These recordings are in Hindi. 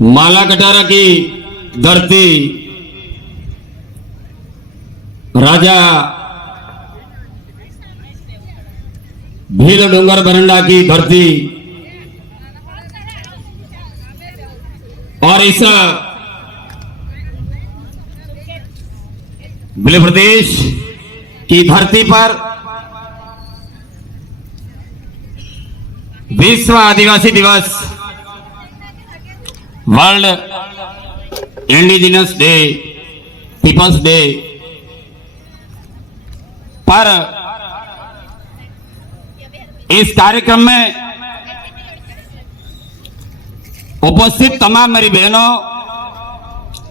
माला कटारा की धरती, राजा भील डोंगर बरंडा की धरती और इस मध्य प्रदेश की धरती पर विश्व आदिवासी दिवस, world indigenous day, people's day पर इस कार्यक्रम में उपस्थित तमाम मेरी बहनों,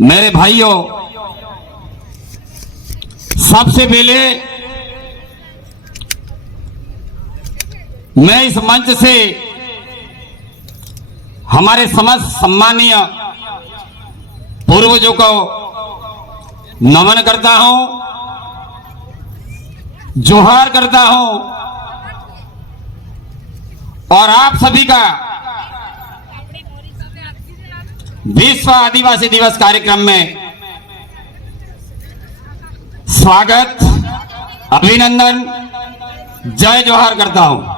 मेरे भाइयों, सबसे पहले मैं इस मंच से हमारे समस्त सम्मानीय पूर्वजों को नमन करता हूं, जोहार करता हूं और आप सभी का विश्व आदिवासी दिवस कार्यक्रम में स्वागत, अभिनंदन, जय जोहार करता हूं।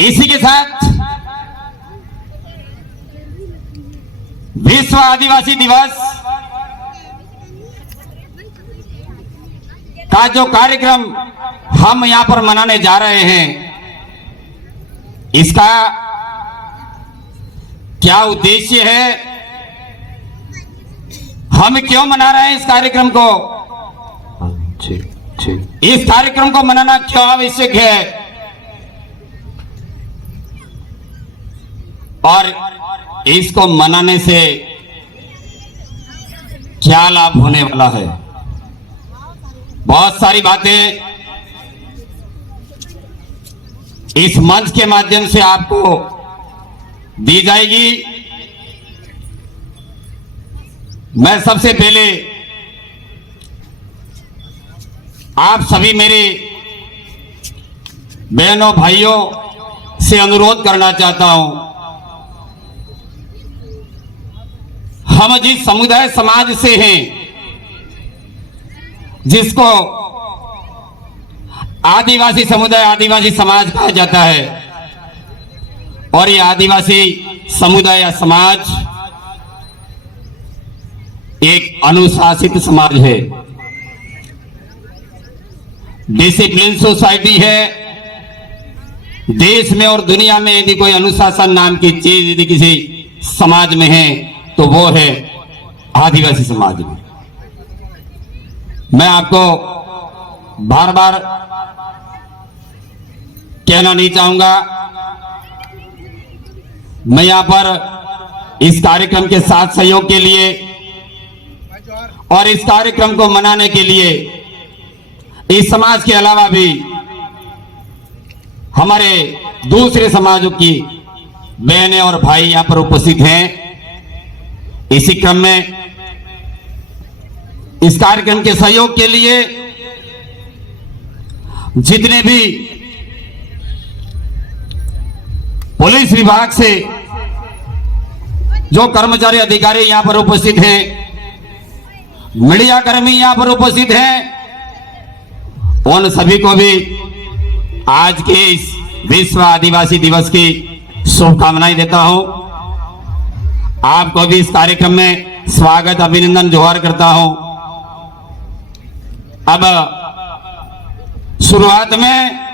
इसी के साथ विश्व आदिवासी दिवस का जो कार्यक्रम हम यहां पर मनाने जा रहे हैं, इसका क्या उद्देश्य है, हम क्यों मना रहे हैं इस कार्यक्रम को, इस कार्यक्रम को मनाना क्यों आवश्यक है और इसको मनाने से क्या लाभ होने वाला है। बहुत सारी बातें इस मंच के माध्यम से आपको दी जाएगी। मैं सबसे पहले आप सभी मेरे बहनों भाइयों से अनुरोध करना चाहता हूं, हम जिस समुदाय समाज से हैं, जिसको आदिवासी समुदाय, आदिवासी समाज कहा जाता है, और ये आदिवासी समुदाय या समाज एक अनुशासित समाज है, डिसिप्लिन सोसाइटी है। देश में और दुनिया में यदि कोई अनुशासन नाम की चीज यदि किसी समाज में है तो वो है आदिवासी समाज में। मैं आपको बार बार कहना नहीं चाहूंगा, मैं यहां पर इस कार्यक्रम के साथ सहयोग के लिए और इस कार्यक्रम को मनाने के लिए इस समाज के अलावा भी हमारे दूसरे समाजों की बहनें और भाई यहां पर उपस्थित हैं। इसी क्रम में इस कार्यक्रम के सहयोग के लिए जितने भी पुलिस विभाग से जो कर्मचारी अधिकारी यहां पर उपस्थित हैं, मीडिया कर्मी यहां पर उपस्थित हैं, उन सभी को भी आज के इस विश्व आदिवासी दिवस की शुभकामनाएं देता हूं। आपको भी इस कार्यक्रम में स्वागत, अभिनंदन, जोहार करता हूं। अब शुरुआत में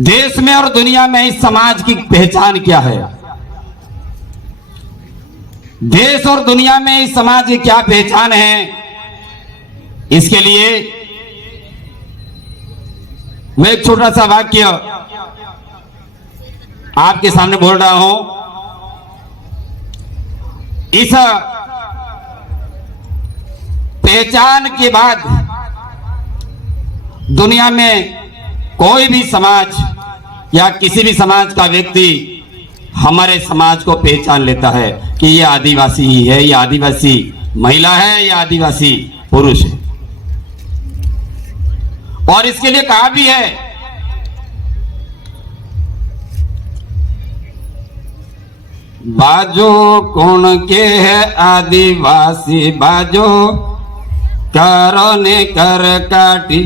देश में और दुनिया में इस समाज की पहचान क्या है, देश और दुनिया में इस समाज की क्या पहचान है, इसके लिए मैं एक छोटा सा वाक्य आपके सामने बोल रहा हूं। इस पहचान के बाद दुनिया में कोई भी समाज या किसी भी समाज का व्यक्ति हमारे समाज को पहचान लेता है कि ये आदिवासी ही है, ये आदिवासी महिला है, ये आदिवासी पुरुष है। और इसके लिए कहा भी है बाजो कौन के है आदिवासी बाजो करो ने कर काटी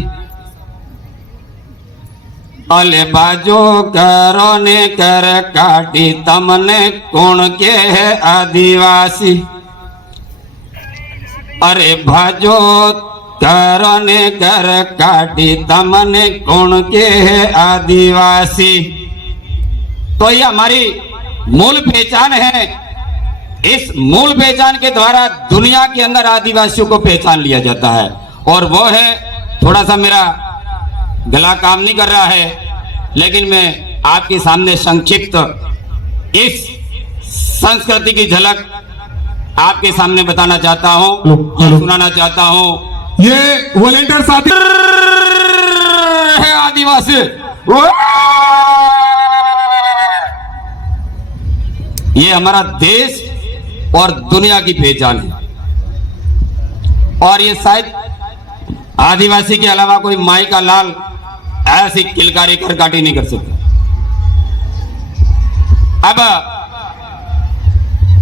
अले बाजो करो ने कर काटी तमने कौन के है आदिवासी अरे भाजो करो ने कर काटी तमने कौन के है आदिवासी। तो ये हमारी मूल पहचान है। इस मूल पहचान के द्वारा दुनिया के अंदर आदिवासियों को पहचान लिया जाता है। और वो है, थोड़ा सा मेरा गला काम नहीं कर रहा है, लेकिन मैं आपके सामने संक्षिप्त इस संस्कृति की झलक आपके सामने बताना चाहता हूं, सुनाना चाहता हूं। ये वॉलेंटियर साथी है आदिवासी, ये हमारा देश और दुनिया की पहचान है। और ये शायद आदिवासी के अलावा कोई माई का लाल ऐसी किलकारी कर काटी नहीं कर सकता। अब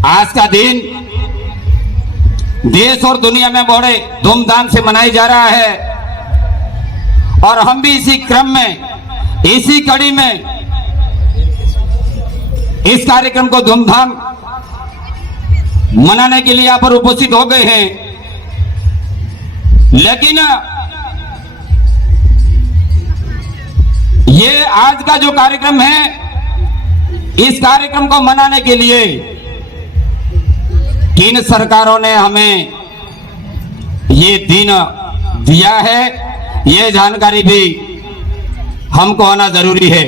आज का दिन देश और दुनिया में बड़े धूमधाम से मनाई जा रहा है और हम भी इसी क्रम में, इसी कड़ी में इस कार्यक्रम को धूमधाम मनाने के लिए यहां पर उपस्थित हो गए हैं। लेकिन ये आज का जो कार्यक्रम है, इस कार्यक्रम को मनाने के लिए किन सरकारों ने हमें ये दिन दिया है, ये जानकारी भी हमको आना जरूरी है।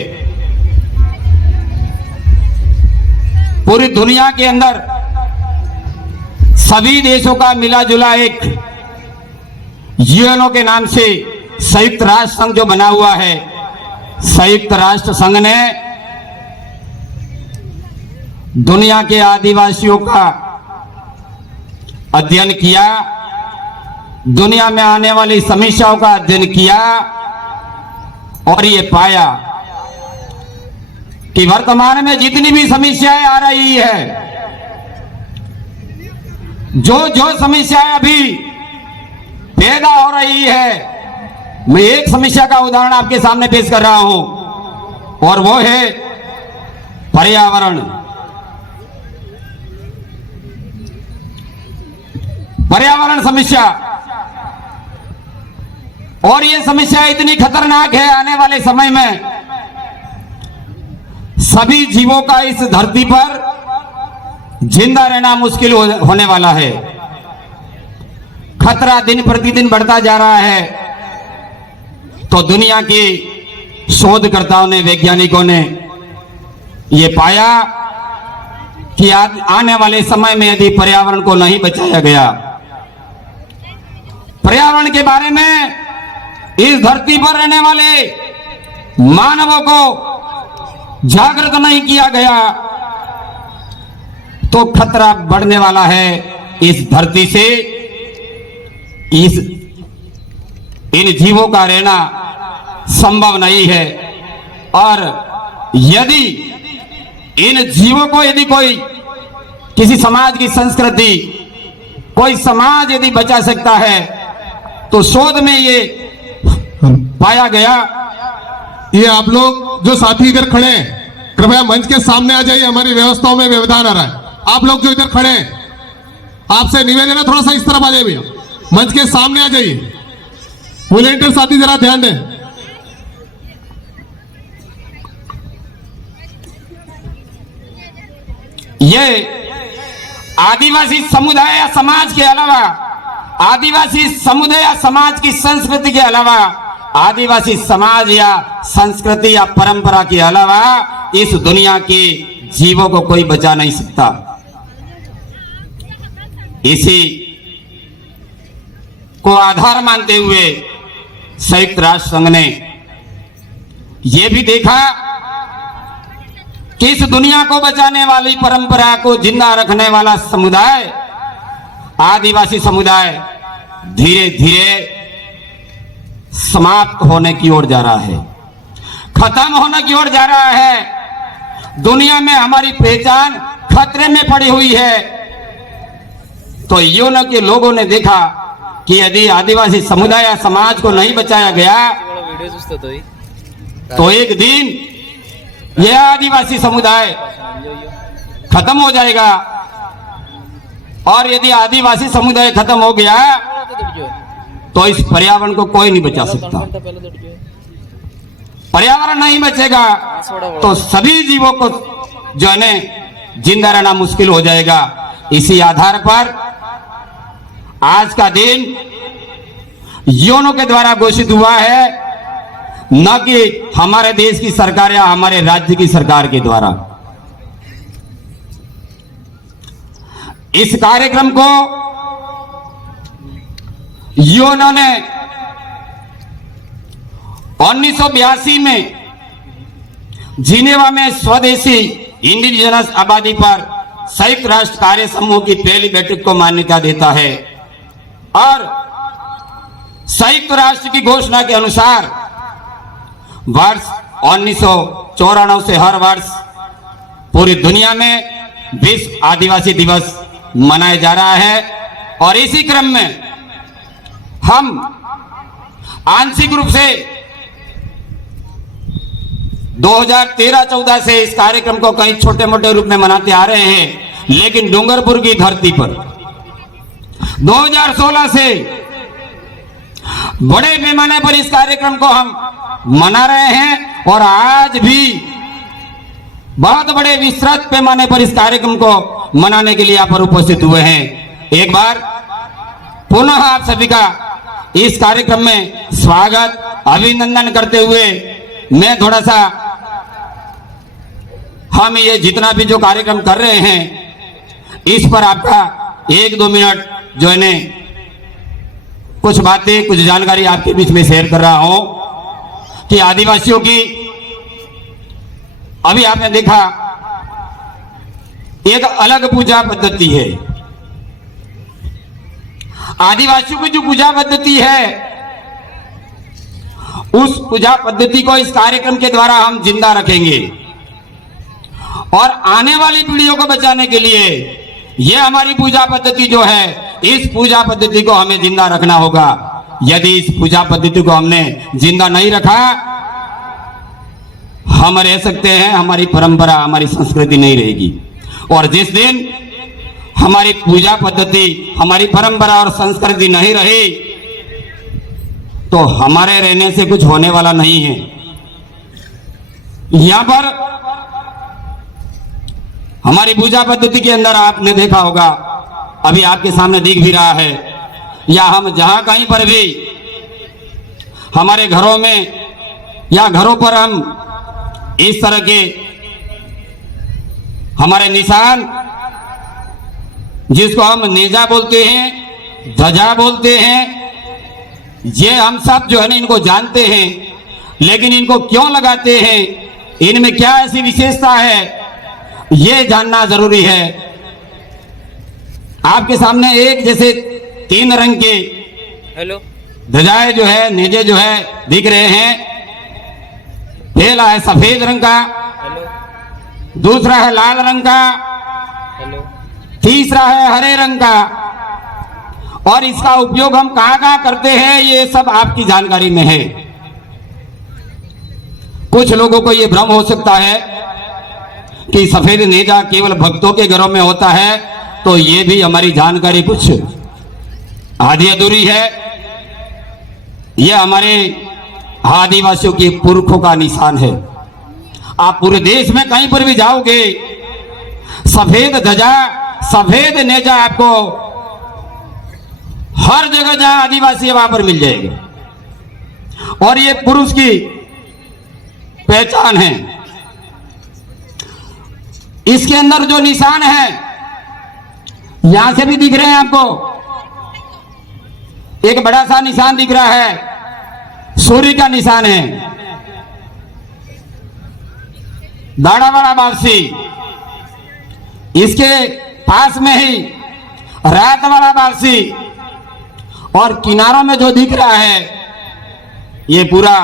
पूरी दुनिया के अंदर सभी देशों का मिला जुला एक यूएनओ के नाम से संयुक्त राष्ट्र संघ जो बना हुआ है, संयुक्त राष्ट्र संघ ने दुनिया के आदिवासियों का अध्ययन किया, दुनिया में आने वाली समस्याओं का अध्ययन किया और ये पाया कि वर्तमान में जितनी भी समस्याएं आ रही है, जो समस्याएं अभी पैदा हो रही है, मैं एक समस्या का उदाहरण आपके सामने पेश कर रहा हूं और वो है पर्यावरण। पर्यावरण समस्या, और ये समस्या इतनी खतरनाक है, आने वाले समय में सभी जीवों का इस धरती पर जिंदा रहना मुश्किल होने वाला है। खतरा दिन प्रतिदिन बढ़ता जा रहा है। तो दुनिया के शोधकर्ताओं ने, वैज्ञानिकों ने ये पाया कि आने वाले समय में यदि पर्यावरण को नहीं बचाया गया, पर्यावरण के बारे में इस धरती पर रहने वाले मानवों को जागृत नहीं किया गया, तो खतरा बढ़ने वाला है इस धरती से। इन जीवों का रहना संभव नहीं है। और यदि इन जीवों को, यदि कोई किसी समाज की संस्कृति, कोई समाज यदि बचा सकता है, तो शोध में ये पाया गया। ये आप लोग जो साथी इधर खड़े हैं, कृपया मंच के सामने आ जाइए। हमारी व्यवस्थाओं में व्यवधान आ रहा है। आप लोग जो इधर खड़े हैं, आपसे निवेदन है थोड़ा सा इस तरफ आ जाइए भैया, मंच के सामने आ जाइए। वॉलेंटियर साथी जरा ध्यान दें। ये आदिवासी समुदाय या समाज के अलावा, आदिवासी समुदाय या समाज की संस्कृति के अलावा, आदिवासी समाज या संस्कृति या परंपरा के अलावा इस दुनिया के जीवों को कोई बचा नहीं सकता। इसी को आधार मानते हुए संयुक्त राष्ट्र संघ ने यह भी देखा कि इस दुनिया को बचाने वाली, परंपरा को जिंदा रखने वाला समुदाय, आदिवासी समुदाय धीरे धीरे समाप्त होने की ओर जा रहा है, खत्म होने की ओर जा रहा है। दुनिया में हमारी पहचान खतरे में पड़ी हुई है। तो यूनो के लोगों ने देखा कि यदि आदिवासी समुदाय या समाज को नहीं बचाया गया तो एक दिन यह आदिवासी समुदाय खत्म हो जाएगा। और यदि आदिवासी समुदाय खत्म हो गया तो इस पर्यावरण को कोई नहीं बचा सकता। पर्यावरण नहीं बचेगा तो सभी जीवों को जो है जिंदा रहना मुश्किल हो जाएगा। इसी आधार पर आज का दिन यूनो के द्वारा घोषित हुआ है, न कि हमारे देश की सरकार या हमारे राज्य की सरकार के द्वारा। इस कार्यक्रम को यूनो ने 1982 में जिनेवा में स्वदेशी इंडिजिनस आबादी पर संयुक्त राष्ट्र कार्य समूह की पहली बैठक को मान्यता देता है और संयुक्त राष्ट्र की घोषणा के अनुसार वर्ष 1994 से हर वर्ष पूरी दुनिया में विश्व आदिवासी दिवस मनाया जा रहा है। और इसी क्रम में हम आंशिक रूप से 2013-14 से इस कार्यक्रम को कई छोटे मोटे रूप में मनाते आ रहे हैं, लेकिन डूंगरपुर की धरती पर 2016 से बड़े पैमाने पर इस कार्यक्रम को हम मना रहे हैं। और आज भी बहुत बड़े विस्तृत पैमाने पर इस कार्यक्रम को मनाने के लिए यहाँ पर उपस्थित हुए हैं। एक बार पुनः आप सभी का इस कार्यक्रम में स्वागत अभिनंदन करते हुए मैं थोड़ा सा हम ये जितना भी जो कार्यक्रम कर रहे हैं इस पर आपका 1-2 मिनट जो है कुछ बातें कुछ जानकारी आपके बीच में शेयर कर रहा हूं कि आदिवासियों की अभी आपने देखा एक अलग पूजा पद्धति है। आदिवासियों की जो पूजा पद्धति है उस पूजा पद्धति को इस कार्यक्रम के द्वारा हम जिंदा रखेंगे और आने वाली पीढ़ियों को बचाने के लिए यह हमारी पूजा पद्धति जो है इस पूजा पद्धति को हमें जिंदा रखना होगा। यदि इस पूजा पद्धति को हमने जिंदा नहीं रखा हम रह सकते हैं, हमारी परंपरा हमारी संस्कृति नहीं रहेगी। और जिस दिन हमारी पूजा पद्धति हमारी परंपरा और संस्कृति नहीं रही तो हमारे रहने से कुछ होने वाला नहीं है। यहां पर हमारी पूजा पद्धति के अंदर आपने देखा होगा, अभी आपके सामने दिख भी रहा है, या हम जहां कहीं पर भी हमारे घरों में या घरों पर हम इस तरह के हमारे निशान जिसको हम नेजा बोलते हैं, ध्वजा बोलते हैं, ये हम सब जो है ना इनको जानते हैं, लेकिन इनको क्यों लगाते हैं, इनमें क्या ऐसी विशेषता है, ये जानना जरूरी है। आपके सामने एक जैसे 3 रंग के ध्वजाएं जो है नेजे जो है दिख रहे हैं। पहला है सफेद रंग का, दूसरा है लाल रंग का, तीसरा है हरे रंग का। और इसका उपयोग हम कहां कहां करते हैं ये सब आपकी जानकारी में है। कुछ लोगों को ये भ्रम हो सकता है कि सफेद नेजा केवल भक्तों के घरों में होता है, तो ये भी हमारी जानकारी कुछ आधी अधूरी है। यह हमारे आदिवासियों के पुरखों का निशान है। आप पूरे देश में कहीं पर भी जाओगे सफेद ध्वजा सफेद नेजा आपको हर जगह जहां आदिवासी है वहां पर मिल जाएगी। और ये पुरुष की पहचान है। इसके अंदर जो निशान है यहां से भी दिख रहे हैं आपको, एक बड़ा सा निशान दिख रहा है, सूर्य का निशान है। दाढ़ा वाला बावसी, इसके पास में ही रात वाला बावसी, और किनारों में जो दिख रहा है ये पूरा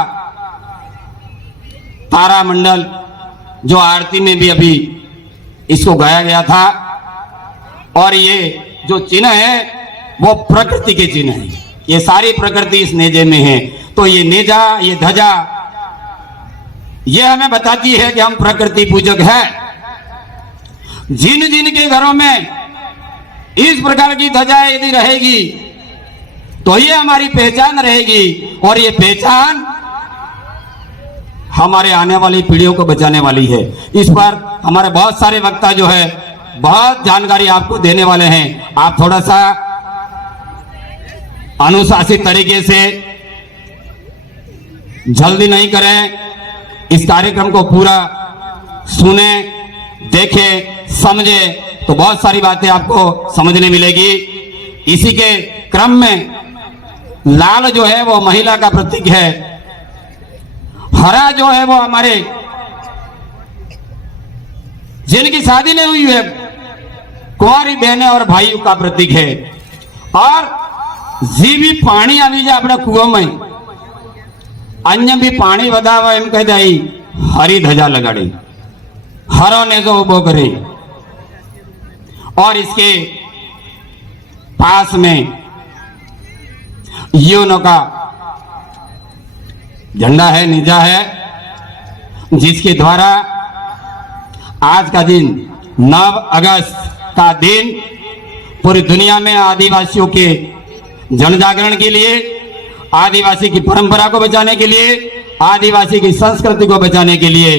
तारामंडल जो आरती में भी अभी इसको गाया गया था। और ये जो चिन्ह है वो प्रकृति के चिन्ह है, ये सारी प्रकृति इस नेजे में है। तो ये नेजा, ये ध्वजा, ये हमें बताती है कि हम प्रकृति पूजक हैं। जिन जिन के घरों में इस प्रकार की ध्वजा यदि रहेगी तो ये हमारी पहचान रहेगी, और ये पहचान हमारे आने वाली पीढ़ियों को बचाने वाली है। इस पर हमारे बहुत सारे वक्ता जो है बहुत जानकारी आपको देने वाले हैं। आप थोड़ा सा अनुशासित तरीके से, जल्दी नहीं करें, इस कार्यक्रम को पूरा सुने, देखें, समझे, तो बहुत सारी बातें आपको समझने मिलेगी। इसी के क्रम में लाल जो है वो महिला का प्रतीक है, हरा जो है वो हमारे जिनकी शादी नहीं हुई है कुंवारी बहनें और भाइयों का प्रतीक है। और जी भी पानी આવી જાય આપણા કુવામાં, अन्य भी पानी વધાવા એમ કહી દઈ हरी ध्वजा लगाड़ी, हरो ने जो उबो करे। और इसके पास में यूनो का झंडा है, निजा है, जिसके द्वारा आज का दिन 9 अगस्त का दिन पूरी दुनिया में आदिवासियों के जन जागरण के लिए, आदिवासी की परंपरा को बचाने के लिए, आदिवासी की संस्कृति को बचाने के लिए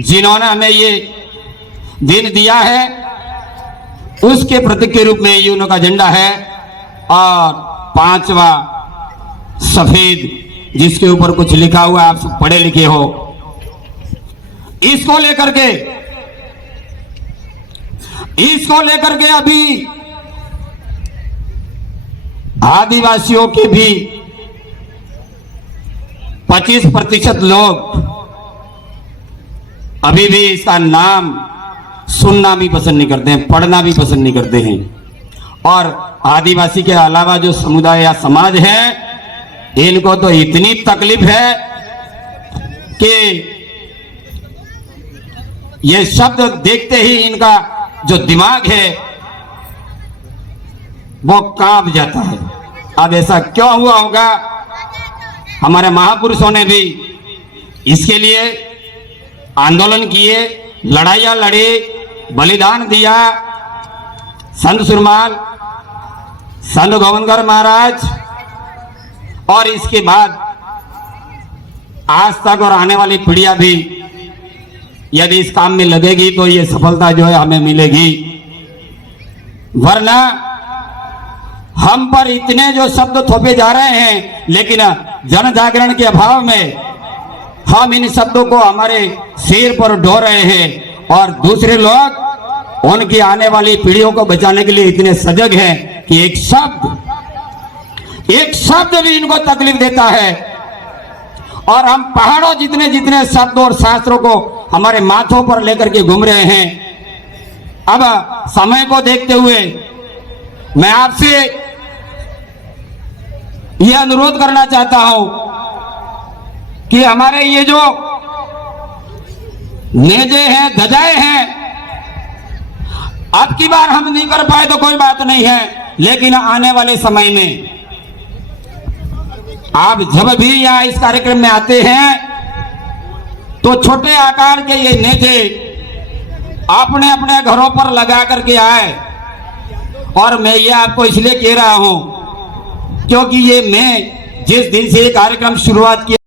जिन्होंने हमें ये दिन दिया है उसके प्रतीक के रूप में यूनो का झंडा है। और 5वां सफेद जिसके ऊपर कुछ लिखा हुआ है, आप सब पढ़े लिखे हो, इसको लेकर के अभी आदिवासियों के भी 25% लोग अभी भी इसका नाम सुनना भी पसंद नहीं करते हैं, पढ़ना भी pसंद नहीं करते हैं। और आदिवासी के अलावा जो समुदाय या समाज है, इनको तो इतनी तकलीफ है कि ये शब्द देखते ही इनका जो दिमाग है वो कांप जाता है। अब ऐसा क्यों हुआ होगा? हमारे महापुरुषों ने भी इसके लिए आंदोलन किए, लड़ाइयां लड़ी, बलिदान दिया। संत सुरमाल, संत गोविंदगढ़ महाराज, और इसके बाद आज तक और आने वाली पीढ़ियां भी यदि इस काम में लगेगी तो ये सफलता जो है हमें मिलेगी। वरना हम पर इतने जो शब्द थोपे जा रहे हैं, लेकिन जन जागरण के अभाव में हम इन शब्दों को हमारे सिर पर ढो रहे हैं। और दूसरे लोग उनकी आने वाली पीढ़ियों को बचाने के लिए इतने सजग हैं कि एक शब्द भी इनको तकलीफ देता है। और हम पहाड़ों जितने शब्द और शास्त्रों को हमारे माथों पर लेकर के घूम रहे हैं। अब समय को देखते हुए मैं आपसे यह अनुरोध करना चाहता हूं कि हमारे ये जो नेजे हैं, ध्वजाएं हैं, अब की बार हम नहीं कर पाए तो कोई बात नहीं है, लेकिन आने वाले समय में आप जब भी यहाँ इस कार्यक्रम में आते हैं तो छोटे आकार के ये नेजे अपने अपने घरों पर लगा करके आए। और मैं ये आपको इसलिए कह रहा हूं क्योंकि ये मैं जिस दिन से ये कार्यक्रम शुरुआत किया